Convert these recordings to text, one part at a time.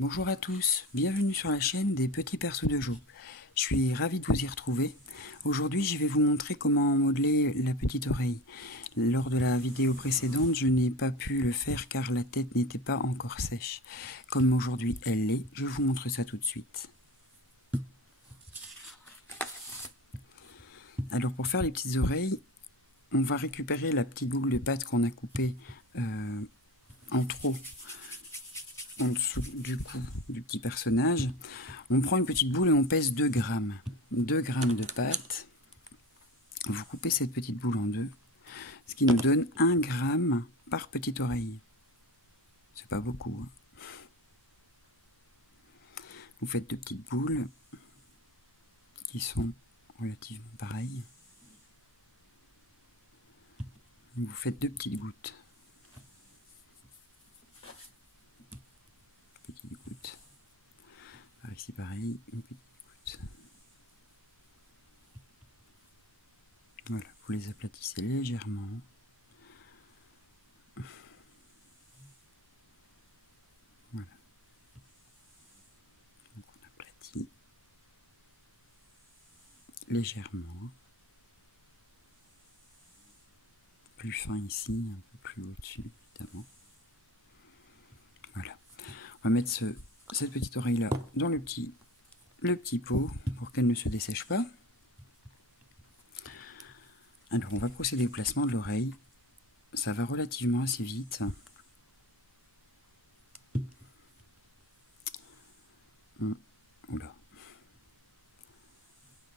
Bonjour à tous, bienvenue sur la chaîne des petits persos de Jo. Je suis ravie de vous y retrouver. Aujourd'hui, je vais vous montrer comment modeler la petite oreille. Lors de la vidéo précédente, je n'ai pas pu le faire car la tête n'était pas encore sèche. Comme aujourd'hui elle l'est, je vous montre ça tout de suite. Alors pour faire les petites oreilles, on va récupérer la petite boule de pâte qu'on a coupée en trop en dessous du cou du petit personnage. On prend une petite boule et on pèse 2 grammes. 2 grammes de pâte. Vous coupez cette petite boule en deux, ce qui nous donne 1 gramme par petite oreille. C'est pas beaucoup, hein. Vous faites 2 petites boules qui sont relativement pareilles. Vous faites 2 petites gouttes. Petite goutte. Par ici pareil, une petite goutte. Voilà, vous les aplatissez légèrement. Voilà. Donc on aplatit légèrement. Plus fin ici, un peu plus au-dessus, évidemment. Voilà. On va mettre cette petite oreille là dans le petit pot pour qu'elle ne se dessèche pas. Alors on va procéder au placement de l'oreille. Ça va relativement assez vite. Oula.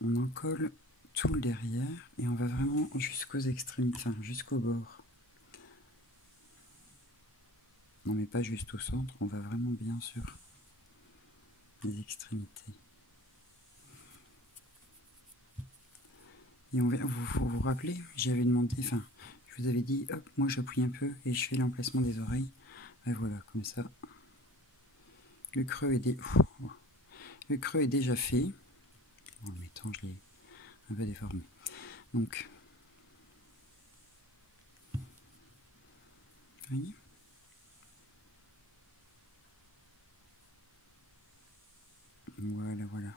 On en colle tout le derrière et on va vraiment jusqu'aux extrémités, enfin jusqu'au bord. Non mais pas juste au centre, on va vraiment bien sur les extrémités. Et vous rappeler, j'avais demandé, enfin je vous avais dit, hop, moi j'appuie un peu et je fais l'emplacement des oreilles. Et voilà, comme ça, le creux est, déjà fait. En le mettant, je l'ai un peu déformé. Donc, vous voyez ? Voilà, voilà.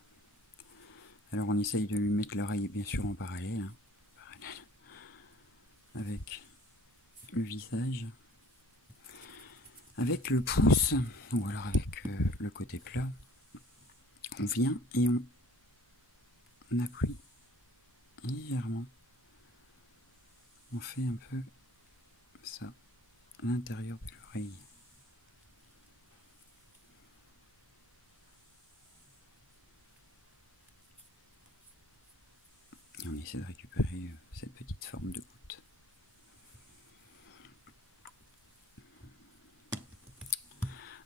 Alors on essaye de lui mettre l'oreille bien sûr en parallèle, hein, avec le visage, avec le pouce, ou alors avec le côté plat. On vient et on appuie légèrement. On fait un peu ça, à l'intérieur de l'oreille. Et on essaie de récupérer cette petite forme de goutte.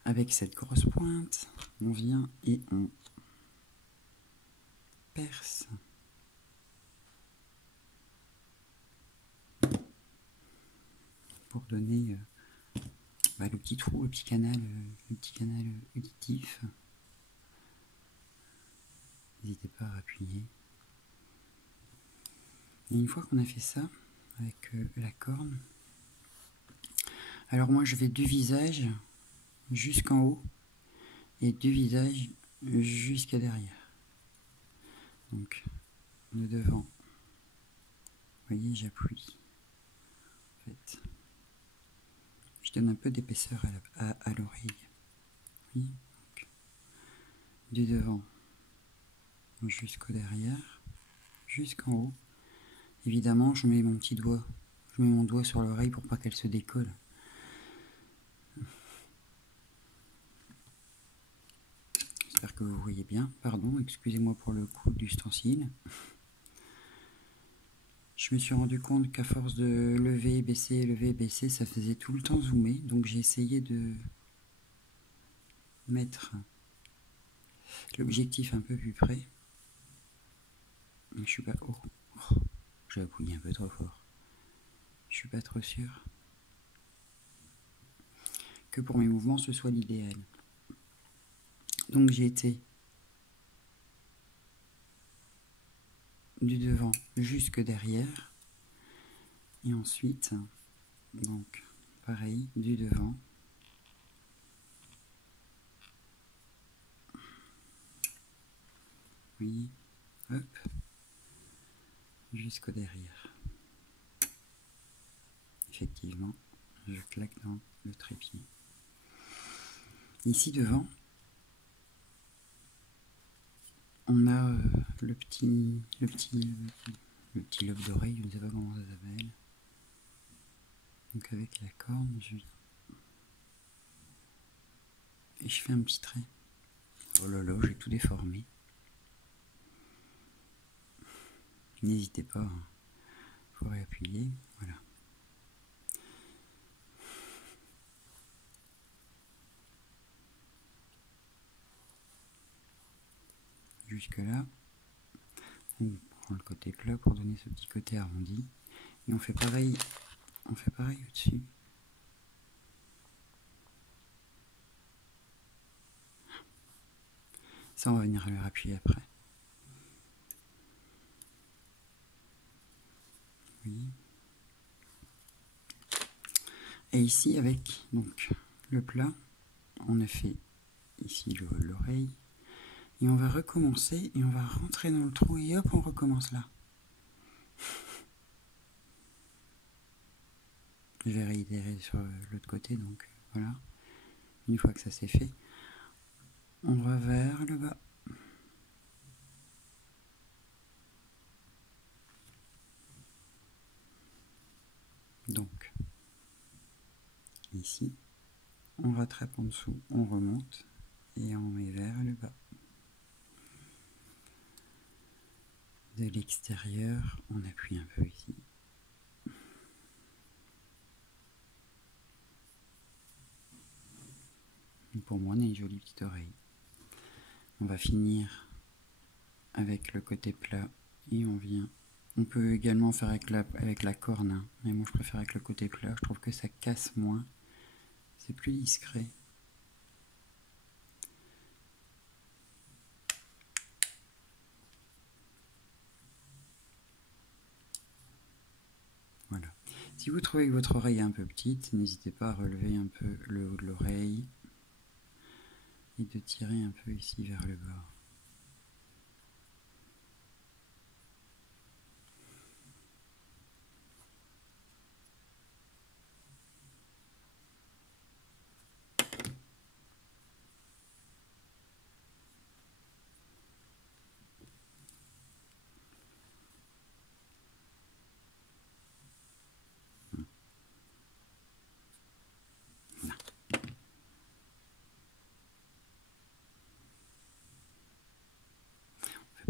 Avec cette grosse pointe, on vient et on perce pour donner le petit trou, le petit canal auditif. N'hésitez pas à appuyer. Et une fois qu'on a fait ça avec la corne, alors moi je vais du visage jusqu'en haut et du visage jusqu'à derrière. Donc de devant, vous voyez, j'appuie. En fait, je donne un peu d'épaisseur à l'oreille. Oui, donc, du devant jusqu'au derrière, jusqu'en haut. Évidemment, je mets mon petit doigt, je mets mon doigt sur l'oreille pour pas qu'elle se décolle. J'espère que vous voyez bien. Pardon, excusez-moi pour le coup d'ustensile. Je me suis rendu compte qu'à force de lever, baisser, ça faisait tout le temps zoomer. Donc j'ai essayé de mettre l'objectif un peu plus près. Je suis pas... j'ai appuyé un peu trop fort. Je suis pas trop sûr que pour mes mouvements ce soit l'idéal. Donc j'ai été du devant jusque derrière. Et ensuite, donc pareil, du devant voyez, hop, jusqu'au derrière. Effectivement, je claque dans le trépied. Ici devant, on a le petit lobe d'oreille, je ne sais pas comment ça s'appelle. Donc avec la corne, je viens et je fais un petit trait. Oh là là, j'ai tout déformé. N'hésitez pas, il faut réappuyer, voilà. Jusque là, on prend le côté plat pour donner ce petit côté arrondi. Et on fait pareil au-dessus. Ça, on va venir le appuyer après. Oui. Et ici, avec donc le plat, on a fait ici l'oreille. Et on va recommencer et on va rentrer dans le trou et hop, on recommence là. Je vais réitérer sur l'autre côté, donc voilà. Une fois que ça c'est fait, on va vers le bas. Donc, ici, on rattrape en dessous, on remonte et on met vers le bas. De l'extérieur, on appuie un peu ici. Pour moi, on a une jolie petite oreille. On va finir avec le côté plat et on vient. On peut également faire avec la corne, hein, mais moi je préfère avec le côté plat. Je trouve que ça casse moins. C'est plus discret. Voilà. Si vous trouvez que votre oreille est un peu petite, n'hésitez pas à relever un peu le haut de l'oreille et de tirer un peu ici vers le bas.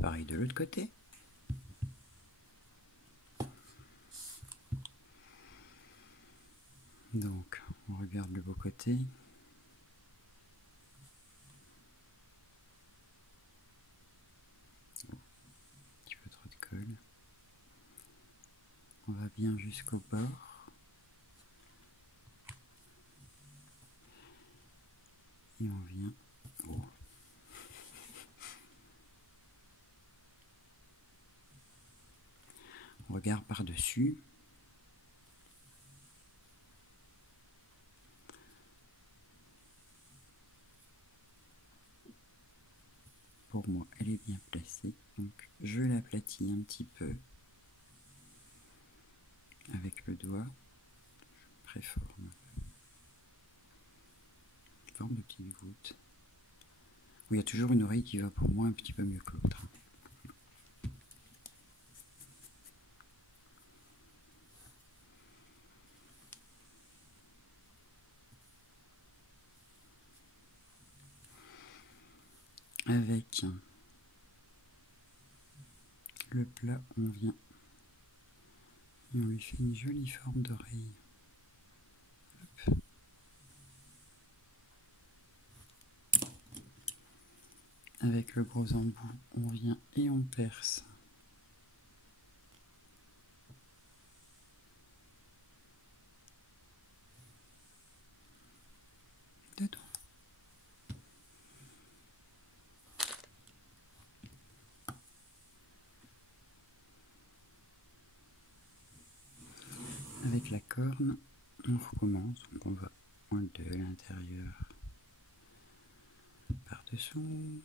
Pareil de l'autre côté. Donc, on regarde le beau côté. Oh, un petit peu trop de colle. On va bien jusqu'au bord. Et on vient... Oh. On regarde par-dessus. Pour moi, elle est bien placée. Donc, je l'aplatis un petit peu avec le doigt. Je préforme. Forme de petites gouttes. Il y a toujours une oreille qui va pour moi un petit peu mieux que l'autre. Avec le plat, on vient et on lui fait une jolie forme d'oreille. Avec le gros embout, on vient et on perce. Dedans. Avec la corne, on recommence, donc on va de l'intérieur par-dessous,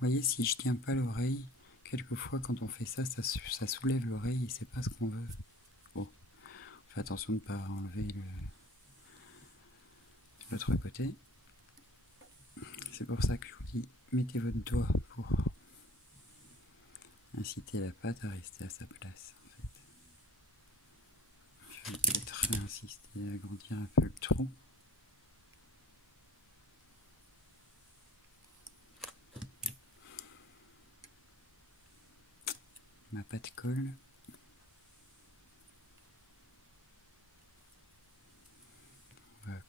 voyez, si je tiens pas l'oreille, quelquefois quand on fait ça, ça soulève l'oreille et c'est pas ce qu'on veut. Bon, on fait attention de ne pas enlever l'autre côté. C'est pour ça que je vous dis, mettez votre doigt pour inciter la pâte à rester à sa place. En fait. Je vais peut-être réinsister à agrandir un peu le trou. Ma pâte colle. On va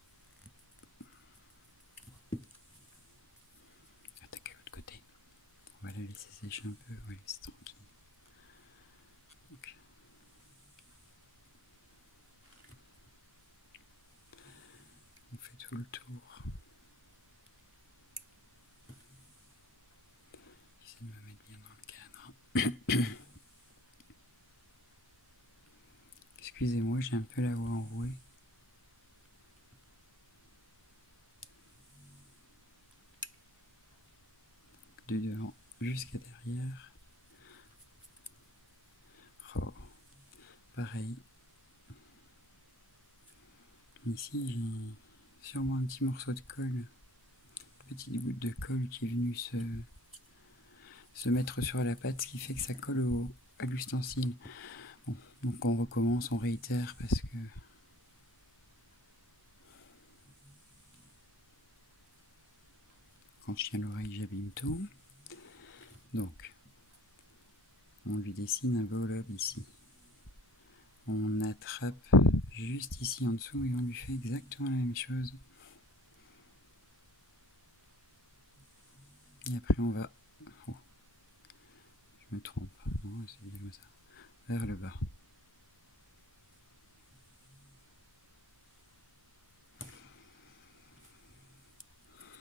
attaquer l'autre côté. On va la laisser sécher un peu. Ouais, c'est tranquille. Okay. On fait tout le tour. J'essaie de me mettre bien dans le cadre. Excusez-moi, j'ai un peu la voix enrouée. De devant jusqu'à derrière. Oh, pareil. Ici, j'ai sûrement un petit morceau de colle, petite goutte de colle qui est venue se mettre sur la pâte, ce qui fait que ça colle à l'ustensile. Bon, donc on recommence, on réitère parce que quand je tiens l'oreille, j'abîme tout. Donc, on lui dessine un beau lobe ici. On attrape juste ici en dessous et on lui fait exactement la même chose. Et après on va... Oh, je me trompe. Non, c'est bien comme ça. Vers le bas.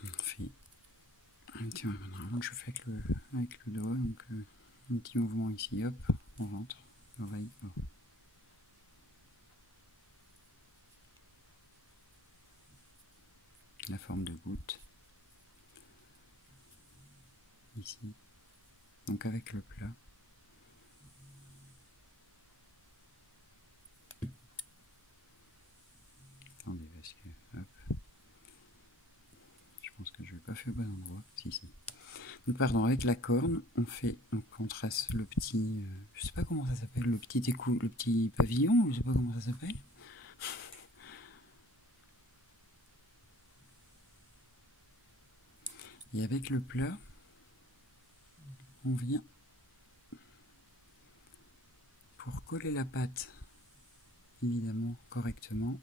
On fait un petit... Normalement je fais avec le doigt, donc un petit mouvement ici, hop, on rentre, l'oreille, oh. La forme de goutte. Ici. Donc avec le plat. Attendez, parce que, hop. Je pense que je vais pas faire au bon endroit. Si. Donc pardon, avec la corne, on trace le petit, je sais pas comment ça s'appelle, le petit pavillon, je sais pas comment ça s'appelle. Et avec le plat, on vient pour coller la pâte, évidemment, correctement,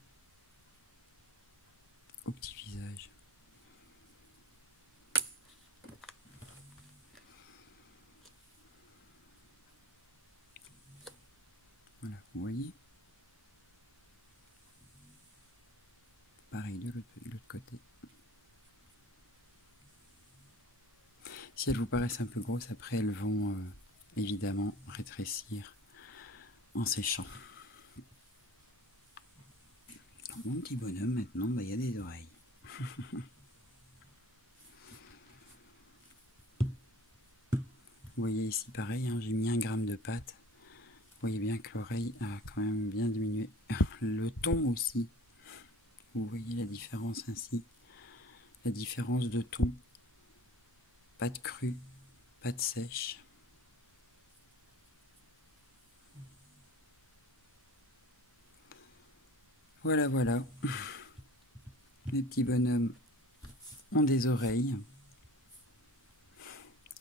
au petit visage. Voilà, vous voyez. Pareil de l'autre côté. Si elles vous paraissent un peu grosses, après elles vont évidemment rétrécir en séchant. Donc, mon petit bonhomme maintenant, bah, y a des oreilles. Vous voyez ici pareil, hein, j'ai mis 1 gramme de pâte. Vous voyez bien que l'oreille a quand même bien diminué. Le ton aussi. Vous voyez la différence ainsi. La différence de ton. Pâte crue, pâte sèche. Voilà, voilà. Les petits bonhommes ont des oreilles.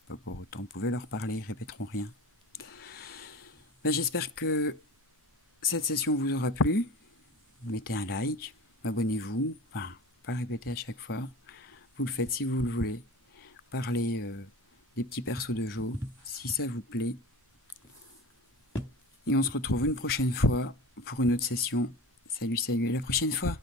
Pas pour autant, vous pouvez leur parler, ils répéteront rien. Ben, j'espère que cette session vous aura plu. Mettez un like, abonnez-vous. Enfin, pas répéter à chaque fois. Vous le faites si vous le voulez. Parlez des petits persos de Jo, si ça vous plaît. Et on se retrouve une prochaine fois pour une autre session. Salut, salut, à la prochaine fois.